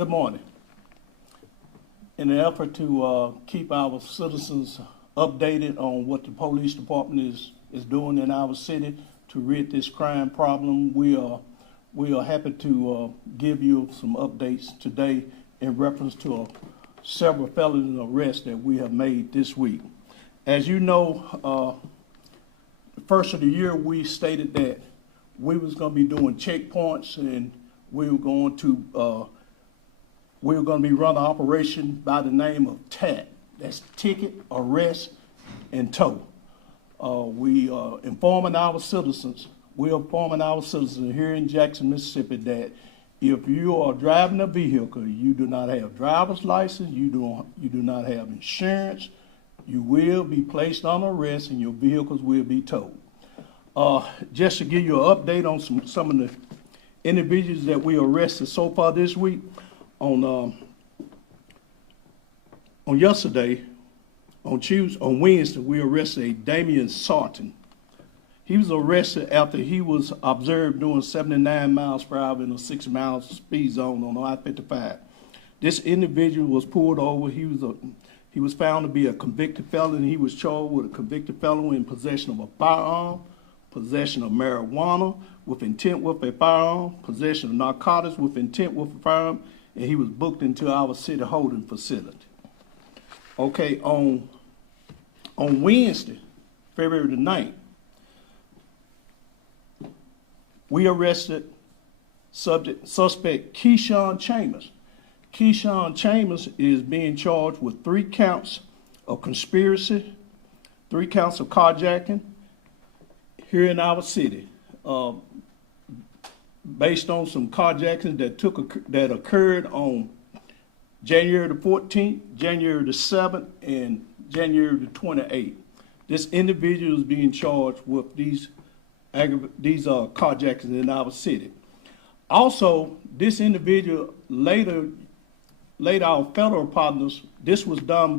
Good morning. In an effort to keep our citizens updated on what the police department is doing in our city to rid this crime problem, we are happy to give you some updates today in reference to several felony arrests that we have made this week. As you know, the first of the year we stated that we was going to be doing checkpoints and we were going to be running an operation by the name of TAT. That's ticket, arrest, and tow. We are informing our citizens here in Jackson, Mississippi, that if you are driving a vehicle, you do not have driver's license, you do not have insurance, you will be placed on arrest and your vehicles will be towed. Just to give you an update on some of the individuals that we arrested so far this week, on yesterday, on Wednesday, we arrested a Damian Sarton. He was arrested after he was observed doing 79 miles per hour in a 6-mile speed zone on I-55. This individual was pulled over. He was found to be a convicted felon. He was charged with a convicted felon in possession of a firearm, possession of marijuana with intent with a firearm, possession of narcotics with intent with a firearm, and he was booked into our city holding facility. Okay, on Wednesday, February the 9th, we arrested suspect Keyshawn Chambers. Keyshawn Chambers is being charged with 3 counts of conspiracy, 3 counts of carjacking here in our city, based on some carjackings that occurred on January the 14th, January the 7th, and January the 28th. This individual is being charged with these carjackings in our city. Also, this individual later our federal partners, this was done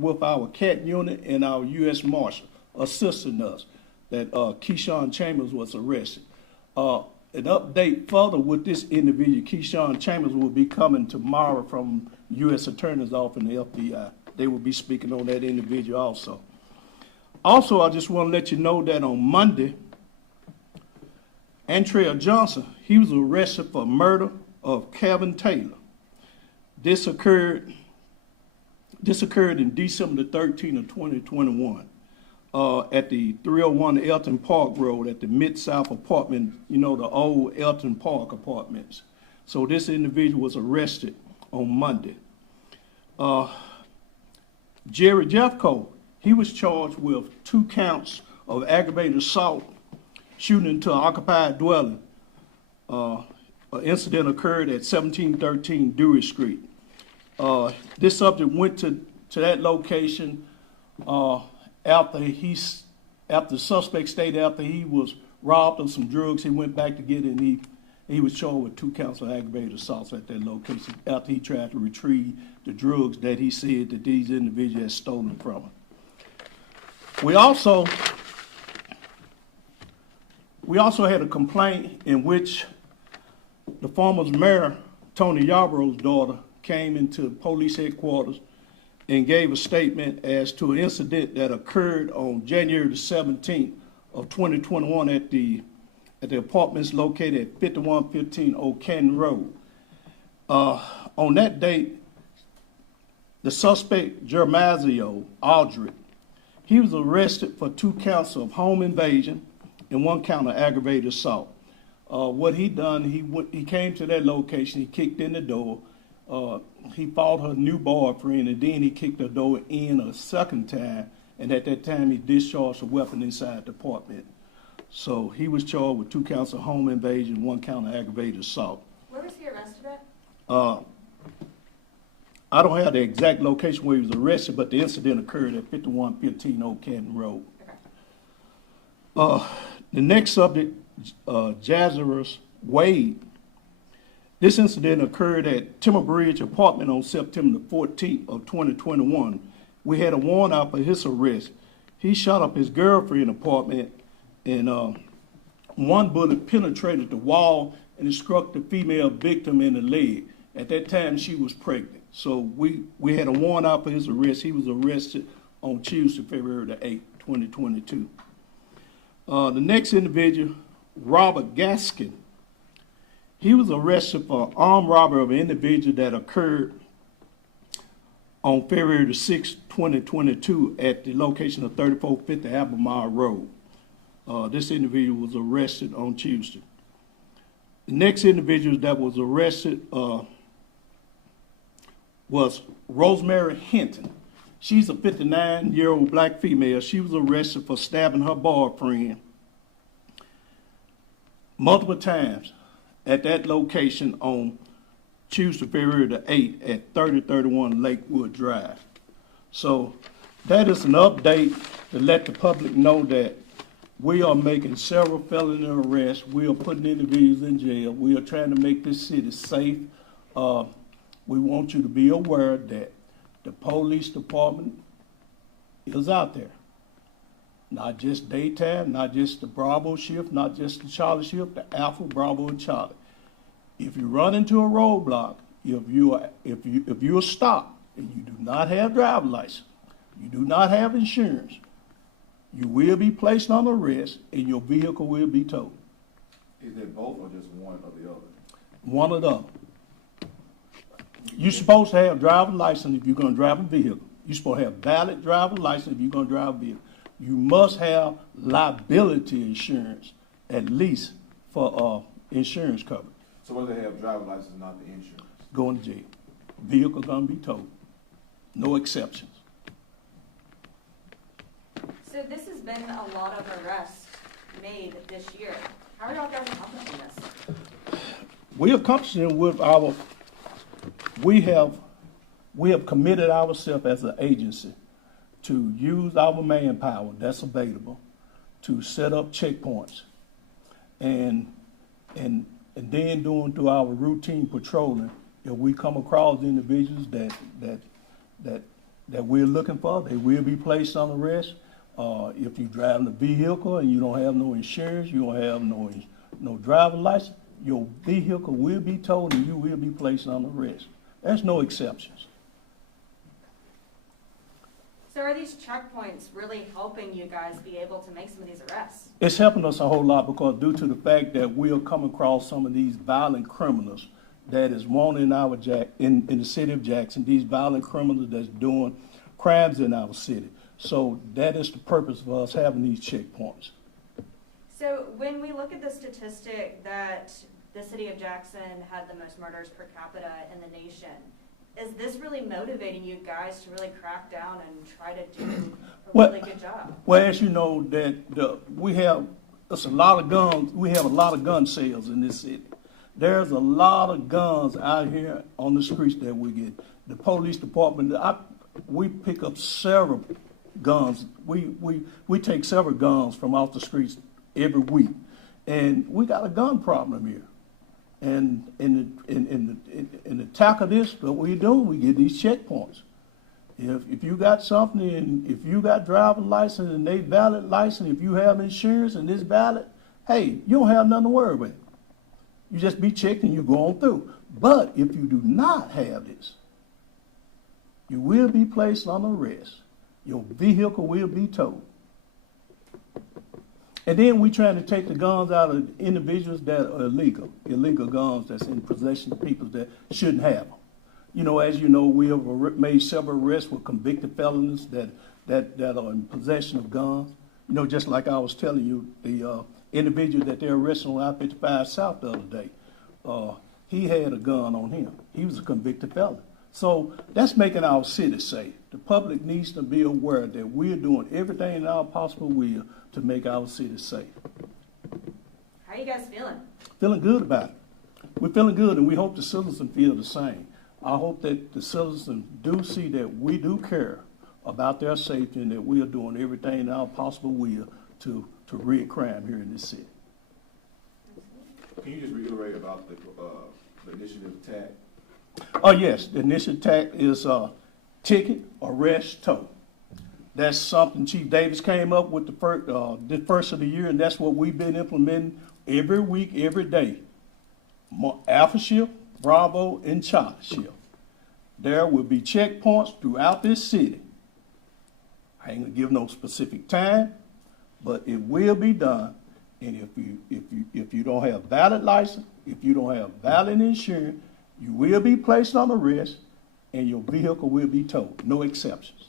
with our CAT unit and our U.S. Marshal assisting us, that Keyshawn Chambers was arrested. An update further with this individual, Keyshawn Chambers, will be coming tomorrow from U.S. Attorney's Office and the FBI. They will be speaking on that individual also. Also, I just want to let you know that on Monday, Antrea Johnson, he was arrested for murder of Kevin Taylor. This occurred in December the 13th of 2021 at the 301 Elton Park Road at the Mid-South apartment, you know, the old Elton Park apartments. So this individual was arrested on Monday. Jerry Jeffco, he was charged with 2 counts of aggravated assault, shooting into an occupied dwelling. An incident occurred at 1713 Dewey Street. This subject went to that location after the suspect stated after he was robbed of some drugs, he went back to get it, and he was charged with 2 counts of aggravated assaults at that location after he tried to retrieve the drugs that he said that these individuals had stolen from him. We also had a complaint in which the former mayor, Tony Yarborough's daughter, came into police headquarters and gave a statement as to an incident that occurred on January the 17th of 2021 at the apartments located at 5115 Old Canton Road. On that date, the suspect, Jermazio Aldrich, he was arrested for 2 counts of home invasion and 1 count of aggravated assault. What he done, he came to that location, he kicked in the door, he fought her new boyfriend, and then he kicked the door in a second time, and at that time he discharged a weapon inside the apartment. So he was charged with 2 counts of home invasion, 1 count of aggravated assault. Where was he arrested at? I don't have the exact location where he was arrested, but the incident occurred at 5115 Old Canton Road. Okay. The next subject, Jazarus Wade. This incident occurred at Timber Bridge apartment on September the 14th of 2021. We had a warrant out for his arrest. He shot up his girlfriend's apartment, and 1 bullet penetrated the wall and it struck the female victim in the leg. At that time, she was pregnant. So we had a warrant out for his arrest. He was arrested on Tuesday, February the 8th, 2022. The next individual, Robert Gaskin, he was arrested for armed robbery of an individual that occurred on February the 6th, 2022 at the location of 3450 Albemarle Road. This individual was arrested on Tuesday. The next individual that was arrested was Rosemary Hinton. She's a 59-year-old black female. She was arrested for stabbing her boyfriend multiple times at that location on Tuesday, February the 8th at 3031 Lakewood Drive. So that is an update to let the public know that we are making several felony arrests. We are putting individuals in jail. We are trying to make this city safe. We want you to be aware that the police department is out there. Not just daytime, not just the Bravo shift, not just the Charlie shift, the Alpha, Bravo, and Charlie. If you run into a roadblock, if you are stopped and you do not have driver's license, you do not have insurance, you will be placed on arrest and your vehicle will be towed. Is it both or just one or the other? One or the other. You're supposed to have driver's license if you're going to drive a vehicle. You're supposed to have valid driver's license if you're going to drive a vehicle. You must have liability insurance, at least for insurance coverage. So whether they have driver's license or not, the insurance? Going to jail. Vehicle going to be towed. No exceptions. So this has been a lot of arrests made this year. How are y'all guys accomplishing this? We accomplishing with we have committed ourselves as an agency to use our manpower that's available to set up checkpoints and then doing through our routine patrolling, if we come across individuals that we're looking for, they will be placed on arrest. If you're driving a vehicle and you don't have no insurance, you don't have no driver's license, your vehicle will be towed and you will be placed on arrest. There's no exceptions. So are these checkpoints really helping you guys be able to make some of these arrests? It's helping us a whole lot because due to the fact that we'll come across some of these violent criminals that is wanted in the city of Jackson, these violent criminals that's doing crimes in our city. So that is the purpose of us having these checkpoints. So when we look at the statistic that the city of Jackson had the most murders per capita in the nation, is this really motivating you guys to really crack down and try to do a really good job? Well, as you know, that we have a lot of guns. We have a lot of gun sales in this city. There's a lot of guns out here on the streets that we get. The police department, we pick up several guns. We take several guns from off the streets every week, and we got a gun problem here. And in the tackle of this, what we do, we get these checkpoints. If you got something, and if you got driver's license and they valid license, if you have insurance and it's valid, hey, you don't have nothing to worry about. You just be checked and you go on through. But if you do not have this, you will be placed on arrest. Your vehicle will be towed. And then we trying to take the guns out of individuals that are illegal guns that's in possession of people that shouldn't have them. You know, as you know, we have made several arrests with convicted felons that are in possession of guns. You know, just like I was telling you, the individual that they arrested on I-55 South the other day, he had a gun on him. He was a convicted felon. So that's making our city safe. The public needs to be aware that we're doing everything in our possible will to make our city safe. How are you guys feeling? Feeling good about it. We're feeling good, and we hope the citizens feel the same. I hope that the citizens do see that we do care about their safety and that we are doing everything in our possible will to rid crime here in this city. Can you just reiterate about the initiative TAC? Oh, yes, the initial TAC is ticket, arrest, tow. That's something Chief Davis came up with the first of the year, and that's what we've been implementing every week, every day. Alpha shift, Bravo, and Charlottesville. There will be checkpoints throughout this city. I ain't gonna give no specific time, but it will be done. And if you don't have valid license, if you don't have valid insurance, you will be placed on arrest and your vehicle will be towed. No exceptions.